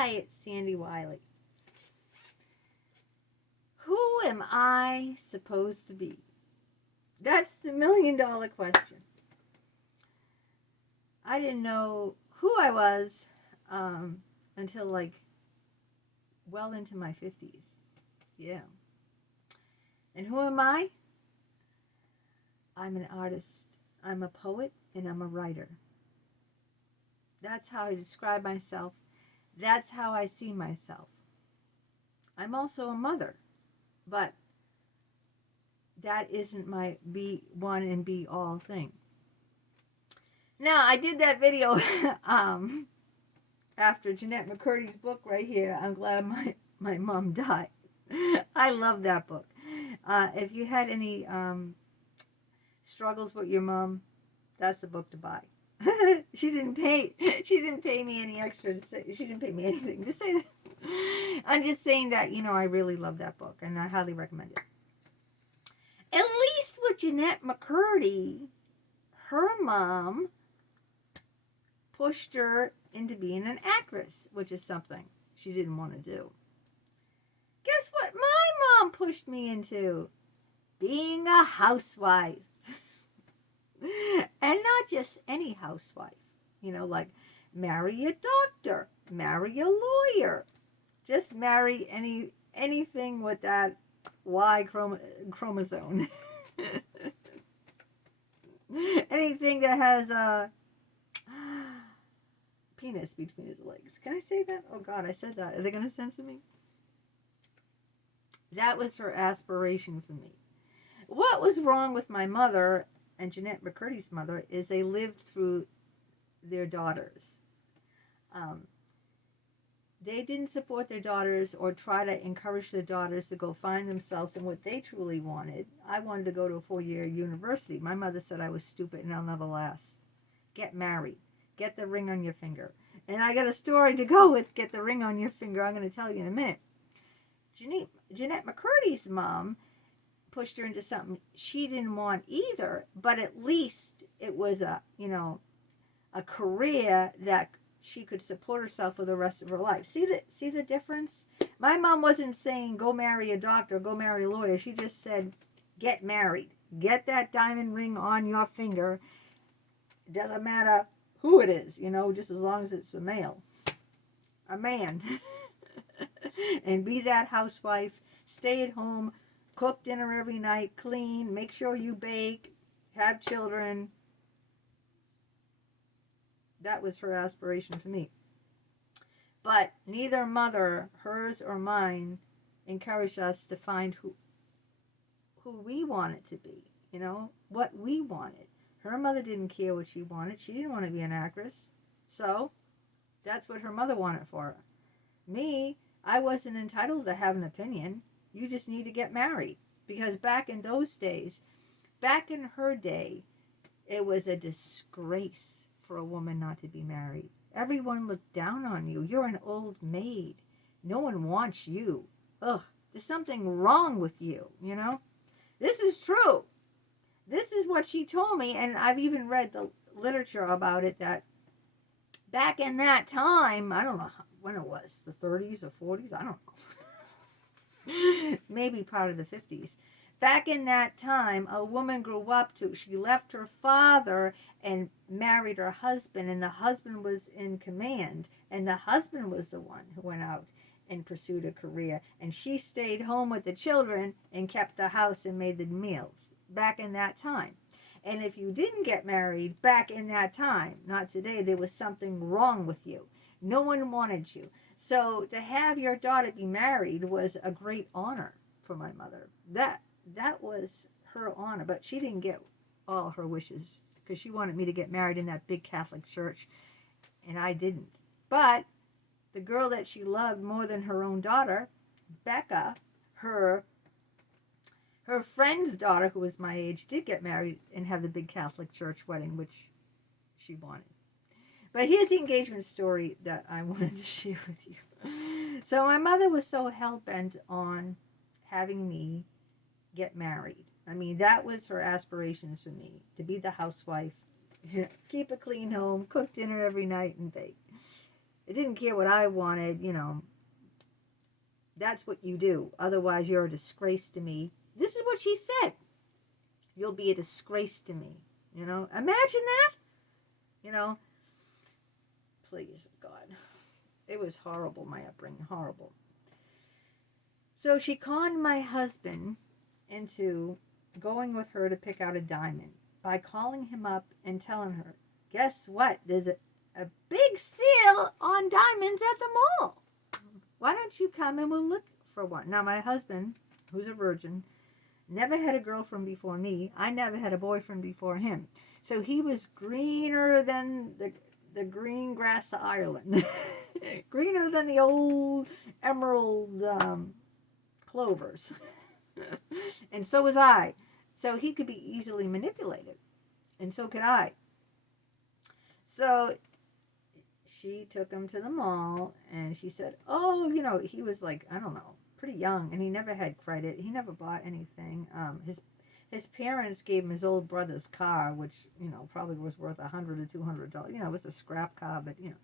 Hi, it's Sandy Wiley. Who am I supposed to be? That's the $1,000,000 question. I didn't know who I was until like well into my 50s. Yeah. And who am I? I'm an artist. I'm a poet and I'm a writer. That's how I describe myself. That's how I see myself. I'm also a mother, but that isn't my be one and be all thing. Now, I did that video after Jeanette McCurdy's book right here. I'm glad my mom died. I love that book. If you had any struggles with your mom, that's the book to buy. She didn't pay me any extra to say. She didn't pay me anything to say that. I'm just saying that, I really love that book and I highly recommend it. At least with Jeanette McCurdy, her mom pushed her into being an actress, which is something she didn't want to do. Guess what my mom pushed me into? Being a housewife. And not just any housewife. Like marry a doctor, marry a lawyer. Just marry anything with that Y chromosome. Anything that has a penis between his legs. Can I say that? Oh God, I said that. Are they going to censor me? That was her aspiration for me. What was wrong with my mother and Jeanette McCurdy's mother is they lived through their daughters. They didn't support their daughters or try to encourage their daughters to go find themselves in what they truly wanted. I wanted to go to a 4-year university. My mother said I was stupid and I'll never last. Get married. Get the ring on your finger. And I got a story to go with get the ring on your finger. I'm going to tell you in a minute. Jeanette McCurdy's mom pushed her into something she didn't want either, but at least it was a career that she could support herself for the rest of her life. See the difference? My mom wasn't saying go marry a doctor, go marry a lawyer. She just said get married. Get that diamond ring on your finger. It doesn't matter who it is, just as long as it's a man. And be that housewife, stay at home, cook dinner every night, clean, make sure you bake, have children. That was her aspiration for me. But neither mother, hers or mine, encouraged us to find who we wanted to be, what we wanted. Her mother didn't care what she wanted. She didn't want to be an actress. So that's what her mother wanted for her. Me, I wasn't entitled to have an opinion. You just need to get married. Because back in those days, back in her day, it was a disgrace for a woman not to be married. Everyone looked down on you. You're an old maid. No one wants you. Ugh, there's something wrong with you, This is true. This is what she told me, and I've even read the literature about it, that back in that time, I don't know when it was, the 30s or 40s, I don't know. Maybe part of the 50s. Back in that time, a woman grew up she left her father and married her husband, and the husband was in command, and the husband was the one who went out and pursued a career, and she stayed home with the children and kept the house and made the meals back in that time. And if you didn't get married back in that time, not today, there was something wrong with you. No one wanted you. So to have your daughter be married was a great honor for my mother. That was her honor, but she didn't get all her wishes because she wanted me to get married in that big Catholic church, and I didn't. But the girl that she loved more than her own daughter, Becca, her friend's daughter, who was my age, did get married and have the big Catholic church wedding, which she wanted. But here's the engagement story that I wanted to share with you. So my mother was so hell-bent on having me get married. I mean, that was her aspirations for me, to be the housewife, keep a clean home, cook dinner every night, and bake. It didn't care what I wanted, you know. That's what you do. Otherwise, you're a disgrace to me. This is what she said. You'll be a disgrace to me. You know, imagine that. You know, please, God. It was horrible, my upbringing. Horrible. So she conned my husband into going with her to pick out a diamond by calling him up and telling her, guess what? There's a big sale on diamonds at the mall. Why don't you come and we'll look for one? Now, my husband, who's a virgin, never had a girlfriend before me. I never had a boyfriend before him. So he was greener than the green grass of Ireland. Greener than the old emerald clovers. And so was I. So he could be easily manipulated. And so could I. So she took him to the mall and she said, oh, you know, he was like, I don't know, pretty young, and he never had credit. He never bought anything. His parents gave him his old brother's car, which, you know, probably was worth $100 or $200. You know, it was a scrap car, but, you know,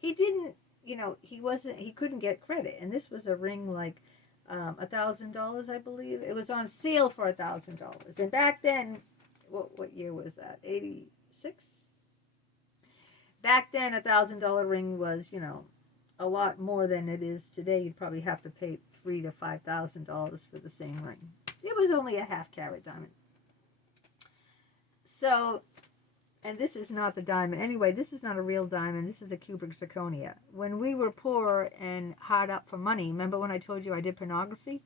he didn't, you know, he couldn't get credit. And this was a ring like $1,000, I believe. It was on sale for $1,000. And back then, what year was that? 86? Back then, $1,000 ring was, you know, a lot more than it is today. You'd probably have to pay $3,000 to $5,000 for the same ring. It was only a half-carat diamond. So, and this is not the diamond. Anyway, this is not a real diamond. This is a cubic zirconia. When we were poor and hard up for money, remember when I told you I did pornography?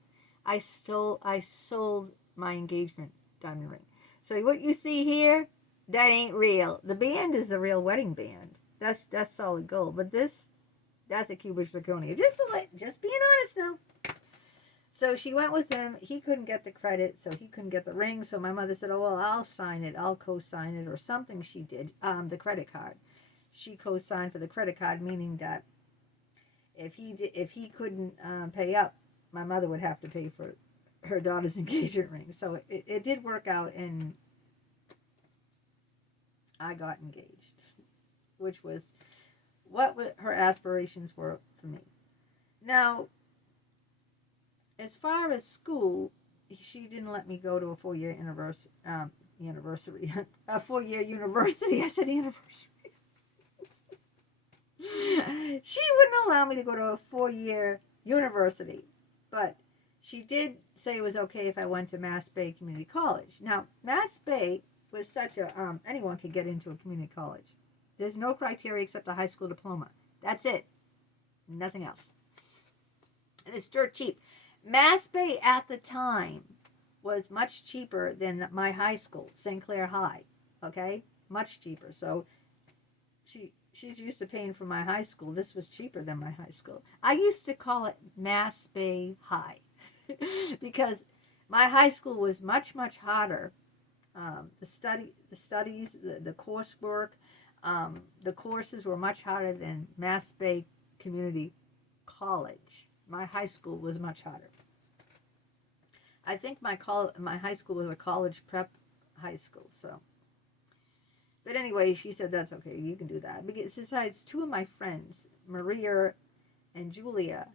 I sold my engagement diamond ring. So what you see here, that ain't real. The band is the real wedding band. That's solid gold. But that's a cubic zirconia. Just being honest now. So she went with him. He couldn't get the credit, so he couldn't get the ring. So my mother said, oh, well, I'll sign it. I'll co-sign it, or something she did. The credit card. She co-signed for the credit card, meaning that if he couldn't pay up, my mother would have to pay for her daughter's engagement ring. So it did work out, and I got engaged, which was what her aspirations were for me. Now, as far as school, she didn't let me go to a 4-year university. A 4-year university. I said anniversary. She wouldn't allow me to go to a 4-year university, but she did say it was okay if I went to Mass Bay Community College. Now, Mass Bay was such a anyone could get into a community college. There's no criteria except a high school diploma. That's it. Nothing else. And it's dirt cheap. Mass Bay at the time was much cheaper than my high school, St. Clair High. Okay? Much cheaper. So she's used to paying for my high school. This was cheaper than my high school. I used to call it Mass Bay High because my high school was much, much harder. The studies, the coursework, the courses were much harder than Mass Bay Community College. My high school was much harder. I think my high school was a college prep high school. So, but anyway, she said that's okay. You can do that. Besides, 2 of my friends, Maria and Julia,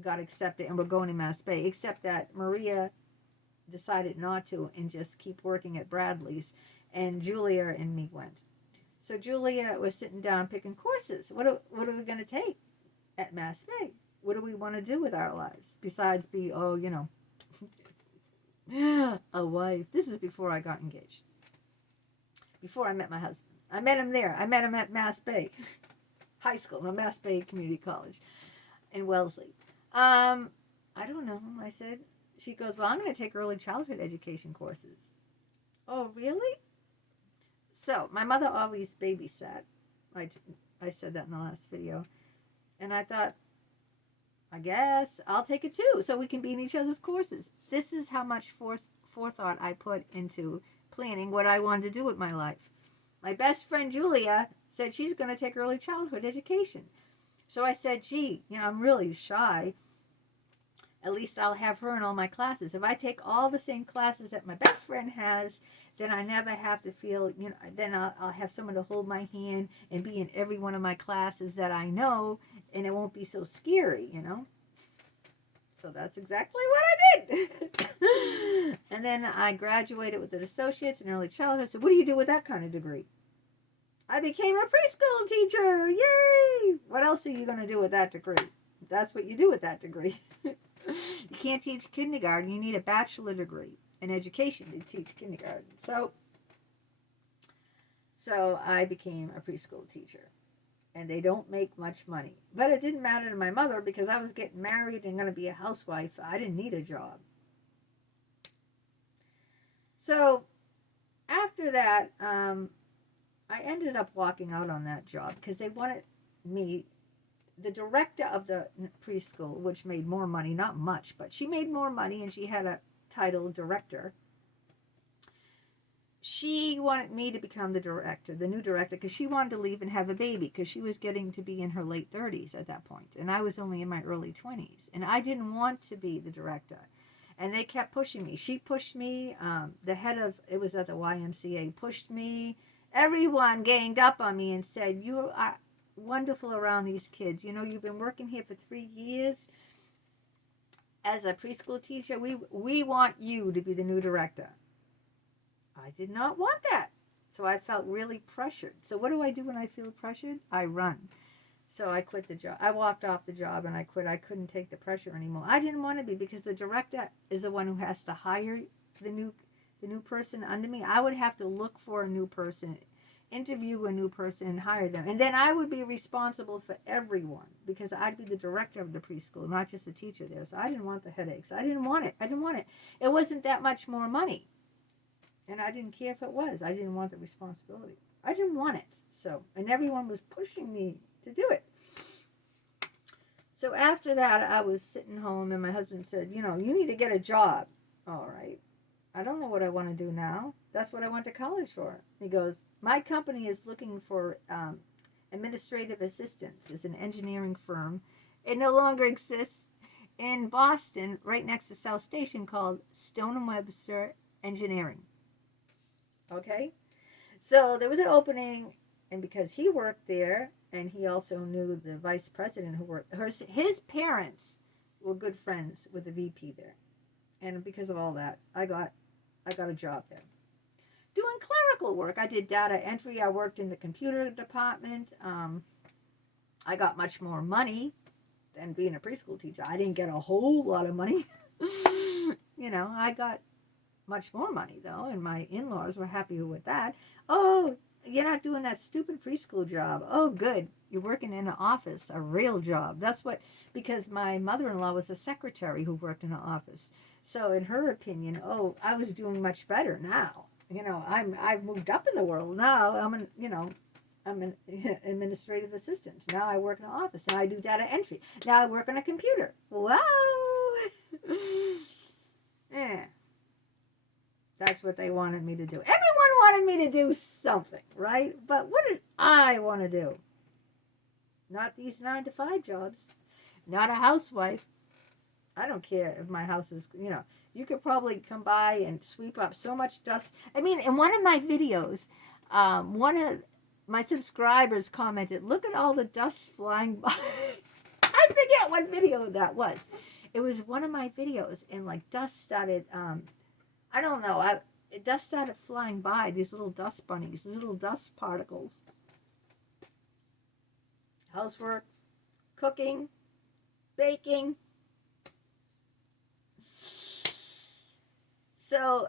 got accepted and were going to Mass Bay. Except that Maria decided not to and just keep working at Bradley's, and Julia and me went. So Julia was sitting down picking courses. What are we going to take at Mass Bay? What do we want to do with our lives besides be, a wife? This is before I got engaged. Before I met my husband. I met him there. I met him at Mass Bay High School, no, Mass Bay Community College in Wellesley. I don't know. I said, she goes, well, I'm going to take early childhood education courses. Oh, really? So my mother always babysat. I said that in the last video. And I thought, I guess I'll take it too, so we can be in each other's courses. This is how much forethought I put into planning what I wanted to do with my life. My best friend Julia said she's going to take early childhood education. So I said, gee, I'm really shy. At least I'll have her in all my classes. If I take all the same classes that my best friend has, then I never have to feel, then I'll have someone to hold my hand and be in every one of my classes that I know, and it won't be so scary. So that's exactly what I did. And then I graduated with an associate's in early childhood. So what do you do with that kind of degree? I became a preschool teacher. Yay! What else are you going to do with that degree? That's what you do with that degree. You can't teach kindergarten. You need a bachelor degree in education to teach kindergarten. So I became a preschool teacher. And they don't make much money. But it didn't matter to my mother because I was getting married and going to be a housewife. I didn't need a job. So after that, I ended up walking out on that job because they wanted me, the director of the preschool, which made more money, not much, but she made more money and she had a title director. She wanted me to become the director, the new director, because she wanted to leave and have a baby because she was getting to be in her late 30s at that point. And I was only in my early 20s. And I didn't want to be the director. And they kept pushing me. She pushed me. The head of, it was at the YMCA, pushed me. Everyone ganged up on me and said, you are wonderful around these kids. You've been working here for 3 years as a preschool teacher. We want you to be the new director. I did not want that. So I felt really pressured. So what do I do when I feel pressured? I run. So I quit the job. I walked off the job and I quit. I couldn't take the pressure anymore. I didn't want to be because the director is the one who has to hire the new person under me. I would have to look for a new person, interview a new person, and hire them. And then I would be responsible for everyone because I'd be the director of the preschool, not just a teacher there. So I didn't want the headaches. I didn't want it. It wasn't that much more money. And I didn't care if it was. I didn't want the responsibility. I didn't want it. So, and everyone was pushing me to do it. So after that, I was sitting home and my husband said, you need to get a job. All right. I don't know what I want to do now. That's what I went to college for. He goes, my company is looking for administrative assistants. It's an engineering firm. It no longer exists in Boston, right next to South Station, called Stone & Webster Engineering. Okay, so there was an opening, and because he worked there, and he also knew the vice president who worked, his parents were good friends with the VP there, and because of all that, I got a job there, doing clerical work. I did data entry. I worked in the computer department. I got much more money than being a preschool teacher. I didn't get a whole lot of money. I got much more money though, and my in-laws were happy with that. Oh, you're not doing that stupid preschool job. Oh, good. You're working in an office, a real job. That's what, because my mother-in-law was a secretary who worked in an office. So in her opinion, I was doing much better now. I've moved up in the world. Now I'm an administrative assistant. Now I work in an office. Now I do data entry. Now I work on a computer. Wow. Yeah. That's what they wanted me to do. Everyone wanted me to do something, right? But what did I want to do? Not these 9-to-5 jobs. Not a housewife. I don't care if my house is, you could probably come by and sweep up so much dust. I mean, in one of my videos, one of my subscribers commented, look at all the dust flying by. I forget what video that was. It was one of my videos, and like dust started, I don't know. Dust started flying by, these little dust bunnies, these little dust particles. Housework, cooking, baking. So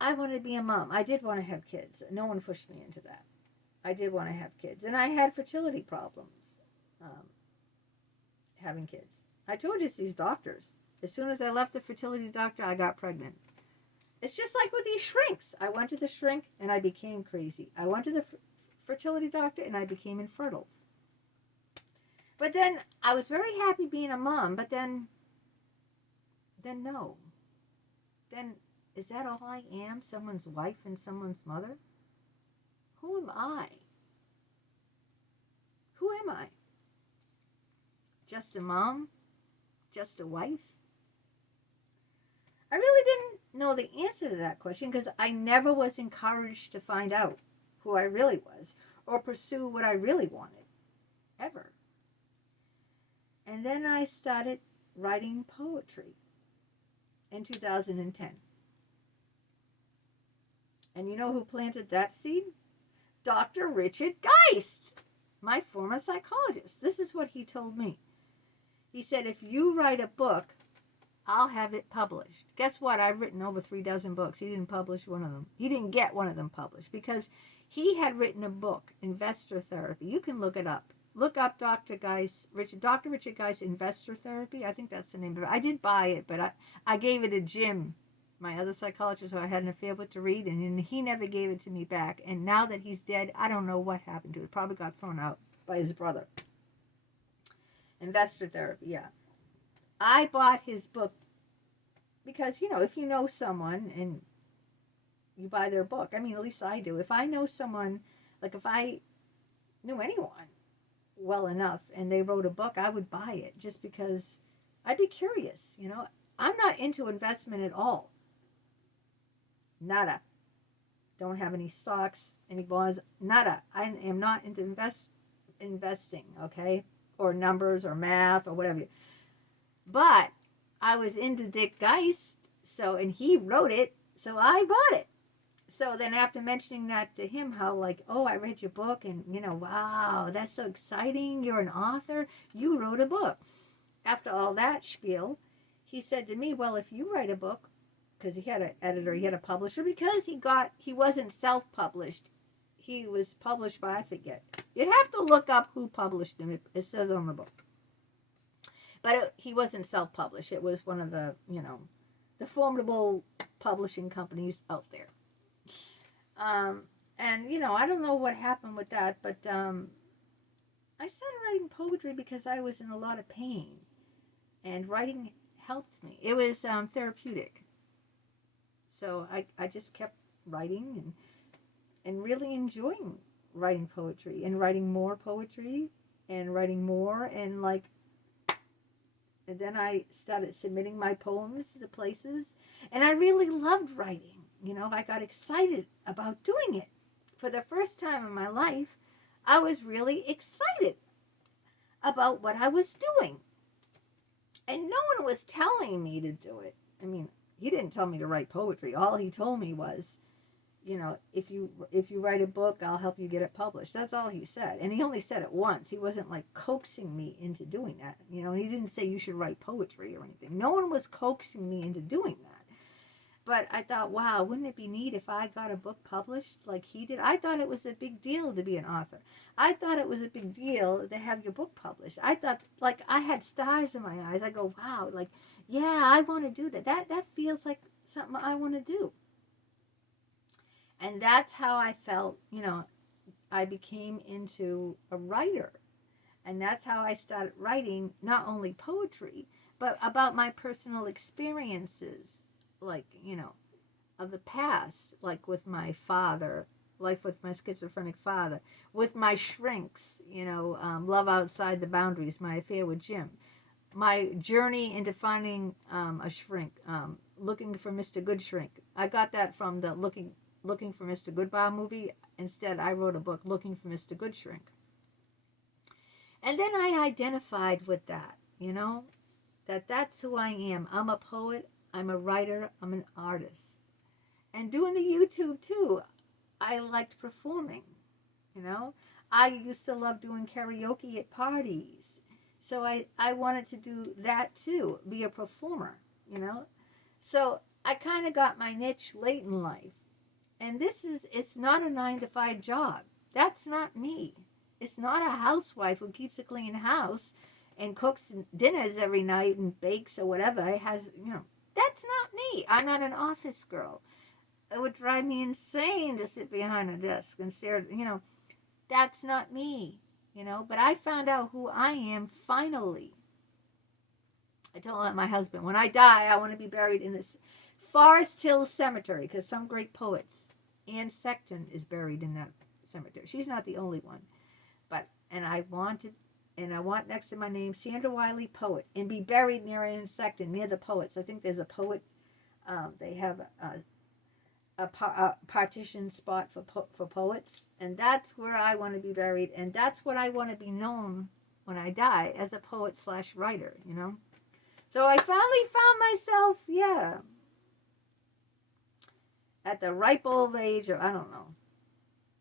I wanted to be a mom. I did want to have kids. No one pushed me into that. I did want to have kids. And I had fertility problems having kids. I told you it's these doctors. As soon as I left the fertility doctor, I got pregnant. It's just like with these shrinks. I went to the shrink and I became crazy. I went to the fertility doctor and I became infertile. But then I was very happy being a mom, but then no. Then is that all I am? Someone's wife and someone's mother? Who am I? Who am I? Just a mom? Just a wife? I really didn't know the answer to that question because I never was encouraged to find out who I really was or pursue what I really wanted, ever. And then I started writing poetry in 2010. And you know who planted that seed? Dr. Richard Geist, my former psychologist. This is what he told me. He said, if you write a book, I'll have it published. Guess what? I've written over 3 dozen books. He didn't publish one of them. He didn't get one of them published because he had written a book, Investor Therapy. You can look it up. Look up Dr. Richard Geist Investor Therapy. I think that's the name of it. I did buy it, but I gave it to Jim, my other psychologist who I had an affair with, to read, and he never gave it to me back. And now that he's dead, I don't know what happened to it. Probably got thrown out by his brother. Investor Therapy, yeah. I bought his book because, if you know someone and you buy their book, I mean, at least I do. If I know someone, like if I knew anyone well enough and they wrote a book, I would buy it just because I'd be curious, I'm not into investment at all. Nada. Don't have any stocks, any bonds, nada. I am not into investing, okay? Or numbers or math or whatever. But I was into Dick Geist, and he wrote it, so I bought it. So then after mentioning that to him, how like, oh, I read your book and, wow, that's so exciting. You're an author. You wrote a book. After all that spiel, he said to me, well, if you write a book, because he had an editor, he had a publisher, because he wasn't self-published. He was published by, I forget. You'd have to look up who published him. It says on the book. But he wasn't self-published. It was one of the, the formidable publishing companies out there. And, I don't know what happened with that, but I started writing poetry because I was in a lot of pain. And writing helped me. It was therapeutic. So I just kept writing and really enjoying writing poetry and writing more poetry and writing more. And then I started submitting my poems to places. And I really loved writing. I got excited about doing it. For the first time in my life, I was really excited about what I was doing. And no one was telling me to do it. I mean, he didn't tell me to write poetry. All he told me was, if you write a book, I'll help you get it published. That's all he said. And he only said it once. He wasn't like coaxing me into doing that. He didn't say you should write poetry or anything. No one was coaxing me into doing that. But I thought, wow, wouldn't it be neat if I got a book published like he did? I thought it was a big deal to be an author. I thought it was a big deal to have your book published. I thought, I had stars in my eyes. I go, wow, yeah, I want to do that. That feels like something I want to do. And that's how I felt, I became into a writer. And that's how I started writing not only poetry, but about my personal experiences, of the past, with my father, with my schizophrenic father, with my shrinks, love outside the boundaries, my affair with Jim, my journey into finding a shrink, looking for Mr. Good Shrink. I got that from the Looking for Mr. Goodbar movie. Instead, I wrote a book, Looking for Mr. Good Shrink. And then I identified with that, that's who I am. I'm a poet. I'm a writer. I'm an artist. And doing the YouTube too. I liked performing, I used to love doing karaoke at parties. So I wanted to do that too, be a performer, So I kind of got my niche late in life. And it's not a 9-to-5 job. That's not me. It's not a housewife who keeps a clean house and cooks dinners every night and bakes or whatever. It has, that's not me. I'm not an office girl. It would drive me insane to sit behind a desk and stare, that's not me, But I found out who I am finally. I told my husband, when I die, I want to be buried in this Forest Hill Cemetery, because some great poets, Anne Sexton is buried in that cemetery. She's not the only one. And I want next to my name, Sandra Wiley, poet, and be buried near Anne Sexton, near the poets. I think there's a poet They have a partition spot for poets, and that's where I want to be buried, and that's what I want to be known when I die, as a poet slash writer, you know. So I finally found myself, yeah, at the ripe old age of, I don't know,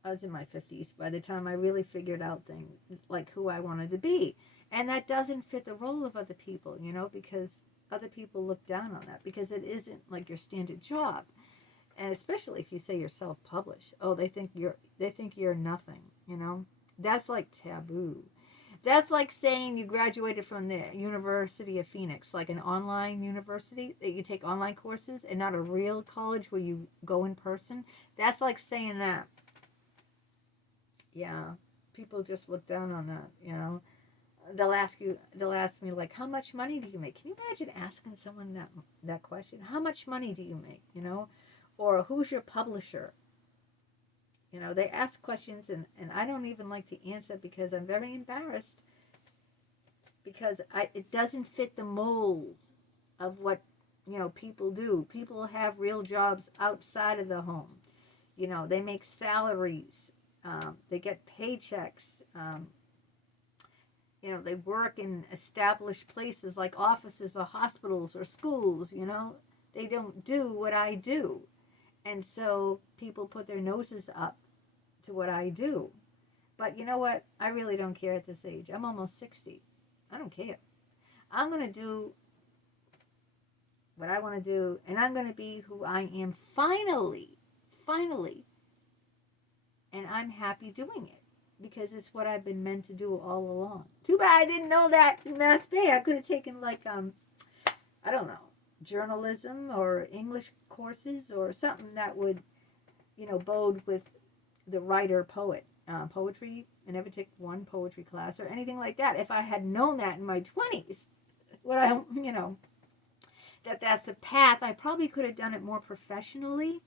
I was in my 50s by the time I really figured out things like who I wanted to be. And that doesn't fit the role of other people, you know, because other people look down on that because it isn't like your standard job. And especially if you say you're self-published, oh, they think you're nothing, you know. That's like taboo. That's like saying you graduated from the University of Phoenix, like an online university that you take online courses and not a real college where you go in person. That's like saying that. Yeah, people just look down on that, you know. They'll ask me like, how much money do you make? Can you imagine asking someone that question? How much money do you make, you know? Or who's your publisher? You know, they ask questions, and I don't even like to answer because I'm very embarrassed because it doesn't fit the mold of what, you know, people do. People have real jobs outside of the home. You know, they make salaries. They get paychecks. You know, they work in established places like offices or hospitals or schools, you know. They don't do what I do. And so people put their noses up to what I do. But you know what? I really don't care at this age. I'm almost 60. I don't care. I'm going to do what I want to do, and I'm going to be who I am finally. Finally. And I'm happy doing it because it's what I've been meant to do all along. Too bad I didn't know that in Mass Bay. I could have taken like I don't know, journalism or English courses or something that would, you know, bode with the writer poet poetry. I never took one poetry class or anything like that. If I had known that in my 20s, what I, you know, that's the path, I probably could have done it more professionally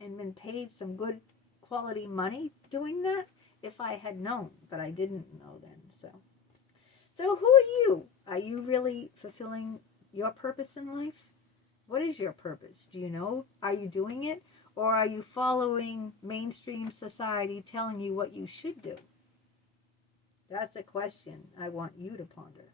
and been paid some good quality money doing that if I had known, but I didn't know then. So who are you? Are you really fulfilling your purpose in life? What is your purpose? Do you know? Are you doing it? Or are you following mainstream society telling you what you should do? That's a question I want you to ponder.